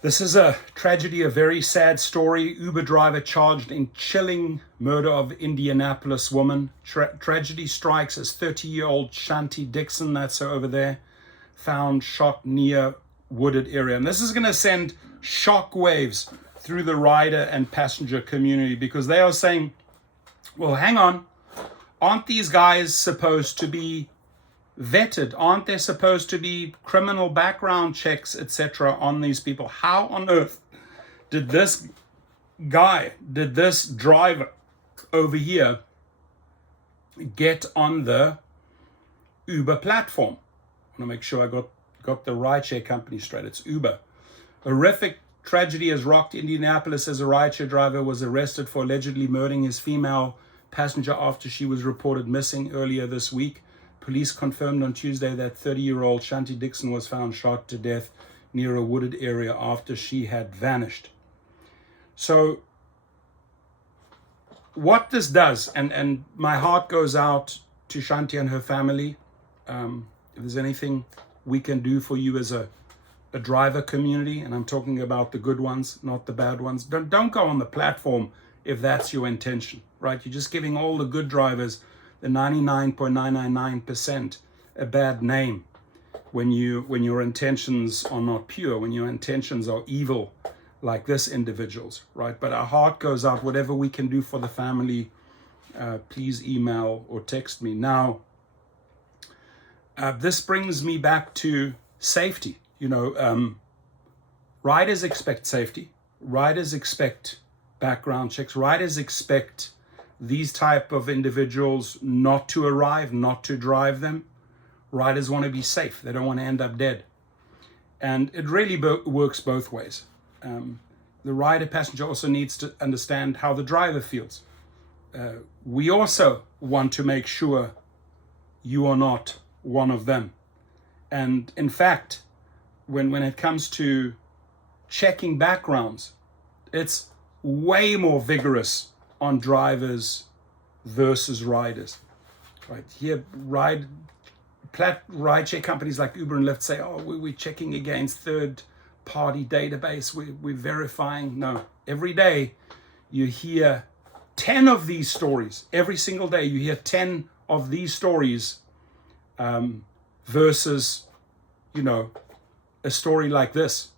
This is a tragedy, a very sad story. Uber driver charged in chilling murder of Indianapolis woman. Tragedy strikes as 30-year-old Shanti Dixon, that's her over there, found shot near wooded area. And this is going to send shock waves through the rider and passenger community, because they are saying, well, hang on, aren't these guys supposed to be vetted? Aren't there supposed to be criminal background checks, etc., on these people? How on earth did this driver over here get on the Uber platform? I want to make sure I got the rideshare company straight. It's Uber. Horrific tragedy has rocked Indianapolis as a rideshare driver was arrested for allegedly murdering his female passenger after she was reported missing earlier this week. Police confirmed on Tuesday that 30-year-old Shanti Dixon was found shot to death near a wooded area after she had vanished. So what this does, and my heart goes out to Shanti and her family. If there's anything we can do for you as a driver community, and I'm talking about the good ones, not the bad ones, don't go on the platform if that's your intention, right? You're just giving all the good drivers, the 99.999%, a bad name when your intentions are not pure, when your intentions are evil, like this individual's, right? But our heart goes out. Whatever we can do for the family, please email or text me. Now, this brings me back to safety. Riders expect safety. Riders expect background checks. Riders expect these type of individuals not to arrive, not to drive them. Riders want to be safe. They don't want to end up dead. And it really works both ways. The rider passenger also needs to understand how the driver feels. We also want to make sure you are not one of them. And in fact, when it comes to checking backgrounds, it's way more vigorous on drivers versus riders. Right here, rideshare companies like Uber and Lyft say, "Oh, we're checking against third-party database. We're verifying." No, every day you hear 10 of these stories. Every single day you hear 10 of these stories, versus, a story like this,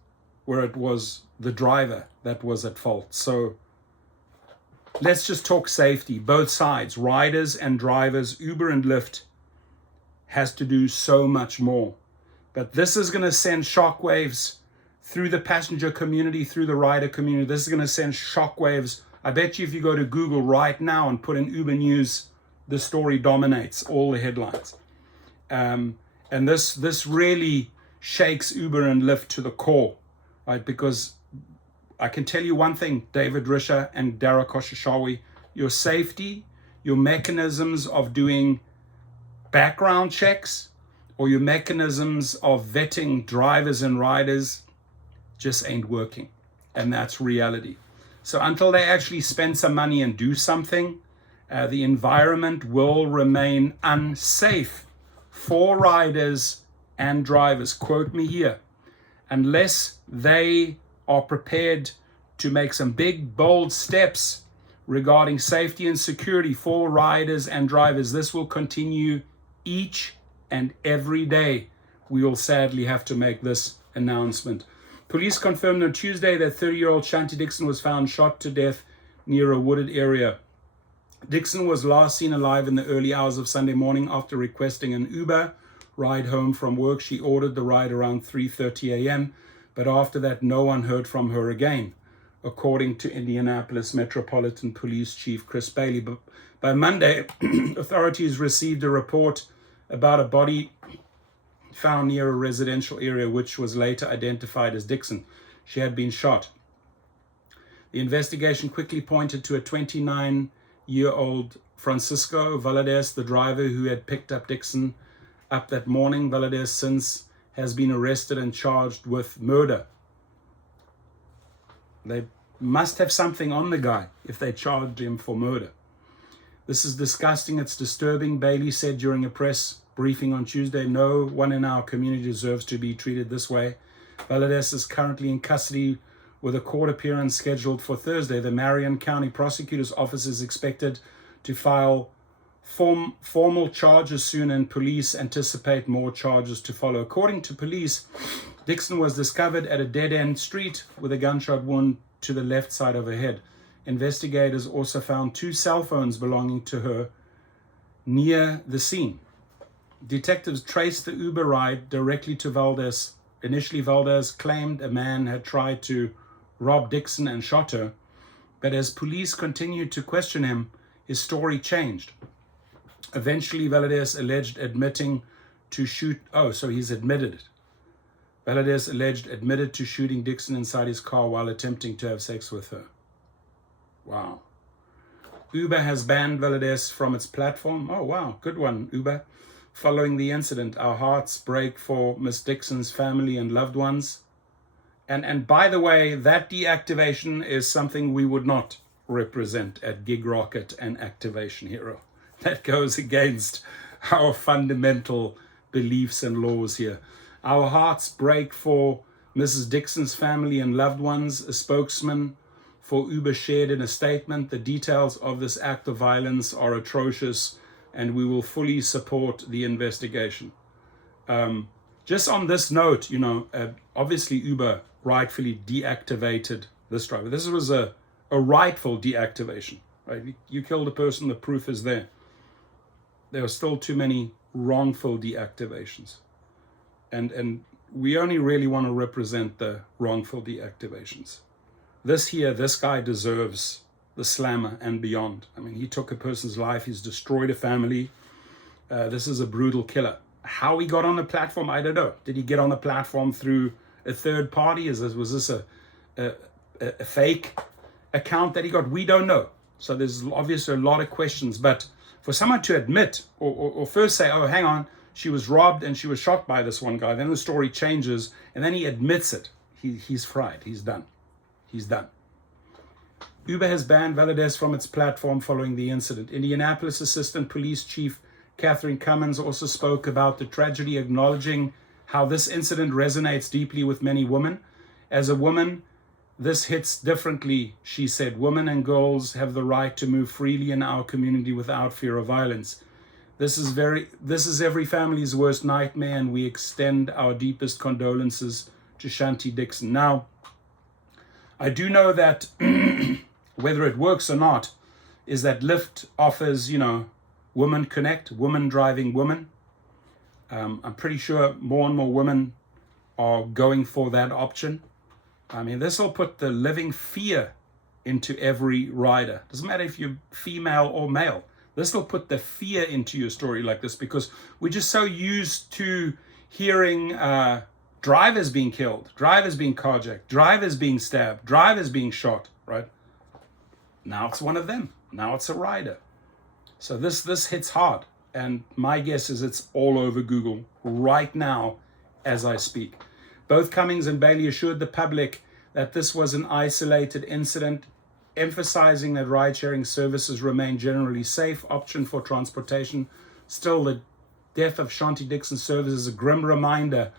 where it was the driver that was at fault. So let's just talk safety. Both sides, riders and drivers, Uber and Lyft, has to do so much more. But this is going to send shockwaves through the passenger community, through the rider community. This is going to send shockwaves. I bet you if you go to Google right now and put in Uber News, the story dominates all the headlines. And this really shakes Uber and Lyft to the core, right? Because I can tell you one thing, David Risher and Dara Koshashawi, your safety, your mechanisms of doing background checks, or your mechanisms of vetting drivers and riders just ain't working. And that's reality. So until they actually spend some money and do something, the environment will remain unsafe for riders and drivers. Quote me here. Unless they are prepared to make some big, bold steps regarding safety and security for riders and drivers, this will continue each and every day. We will sadly have to make this announcement. Police confirmed on Tuesday that 30-year-old Shanti Dixon was found shot to death near a wooded area. Dixon was last seen alive in the early hours of Sunday morning after requesting an Uber ride home from work. She ordered the ride around 3:30 a.m., but after that, no one heard from her again, according to Indianapolis Metropolitan Police Chief Chris Bailey. But by Monday, authorities received a report about a body found near a residential area, which was later identified as Dixon. She had been shot. The investigation quickly pointed to a 29-year-old Francisco Valadez, the driver who had picked up Dixon up that morning. Valadez since has been arrested and charged with murder. They must have something on the guy if they charged him for murder. This is disgusting. It's disturbing, Bailey said during a press briefing on Tuesday. No one in our community deserves to be treated this way. Valadez is currently in custody with a court appearance scheduled for Thursday. The Marion County Prosecutor's Office is expected to file formal charges soon, and police anticipate more charges to follow. According to police, Dixon was discovered at a dead-end street with a gunshot wound to the left side of her head. Investigators also found 2 cell phones belonging to her near the scene. Detectives traced the Uber ride directly to Valdez. Initially, Valdez claimed a man had tried to rob Dixon and shot her, but as police continued to question him, his story changed. Eventually, Valadez admitted to shooting Dixon inside his car while attempting to have sex with her. Wow. Uber has banned Valadez from its platform. Oh, wow. Good one, Uber. Following the incident, our hearts break for Miss Dixon's family and loved ones. And by the way, that deactivation is something we would not represent at Gig Rocket and Activation Hero. That goes against our fundamental beliefs and laws here. Our hearts break for Mrs. Dixon's family and loved ones. A spokesman for Uber shared in a statement, the details of this act of violence are atrocious and we will fully support the investigation. Just on this note, obviously Uber rightfully deactivated this driver. This was a rightful deactivation, right? You killed a person, the proof is there. There are still too many wrongful deactivations. And we only really want to represent the wrongful deactivations. This guy deserves the slammer and beyond. I mean, he took a person's life, he's destroyed a family. This is a brutal killer. How he got on the platform, I don't know. Did he get on the platform through a third party? Was this a fake account that he got? We don't know. So there's obviously a lot of questions. But for someone to admit or first say, oh, hang on, she was robbed and she was shot by this one guy, then the story changes, and then he admits it. He's fried. He's done. He's done. Uber has banned Valadez from its platform following the incident. Indianapolis Assistant Police Chief Catherine Cummins also spoke about the tragedy, acknowledging how this incident resonates deeply with many women. As a woman, this hits differently, she said. Women and girls have the right to move freely in our community without fear of violence. This is every family's worst nightmare, and we extend our deepest condolences to Shanti Dixon. Now, I do know that whether it works or not, is that Lyft offers, Women Connect, women driving women. I'm pretty sure more and more women are going for that option. I mean, this will put the living fear into every rider. Doesn't matter if you're female or male. This will put the fear into your story like this, because we're just so used to hearing drivers being killed, drivers being carjacked, drivers being stabbed, drivers being shot, right? Now it's one of them. Now it's a rider. So this hits hard. And my guess is it's all over Google right now as I speak. Both Cummings and Bailey assured the public that this was an isolated incident, emphasizing that ride-sharing services remain generally safe option for transportation. Still, the death of Shanti Dixon serves as a grim reminder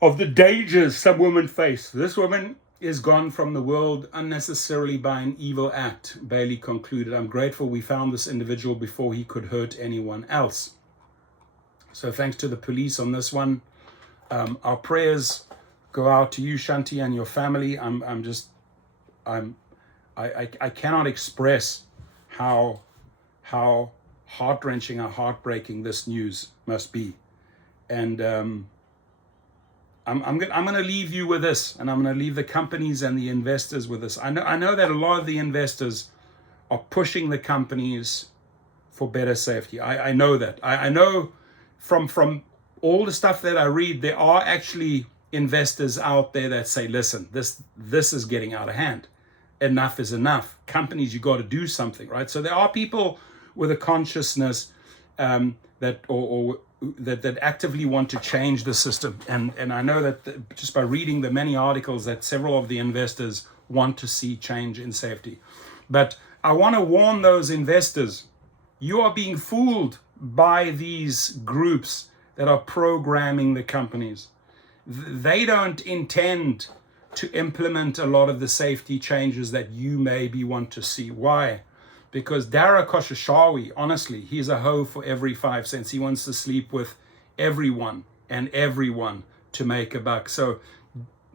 of the dangers some women face. This woman is gone from the world unnecessarily by an evil act, Bailey concluded. I'm grateful we found this individual before he could hurt anyone else. So thanks to the police on this one. Our prayers go out to you, Shanti, and your family. I cannot express how heart-wrenching, how heartbreaking this news must be. And I'm going to leave you with this, and I'm going to leave the companies and the investors with this. I know that a lot of the investors are pushing the companies for better safety. I know that. I know from all the stuff that I read, there are actually investors out there that say, listen, this is getting out of hand. Enough is enough. Companies, you got to do something, right? So there are people with a consciousness that actively want to change the system. And I know that just by reading the many articles that several of the investors want to see change in safety. But I want to warn those investors, you are being fooled by these groups that are programming the companies. they don't intend to implement a lot of the safety changes that you maybe want to see. Why? Because Dara Khosrowshahi, honestly, he's a hoe for every 5 cents. He wants to sleep with everyone and everyone to make a buck. So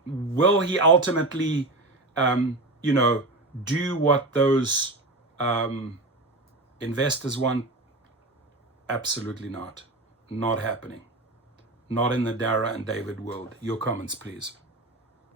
will he ultimately, do what those investors want? Absolutely not. Not happening. Not in the Dara and David world. Your comments, please.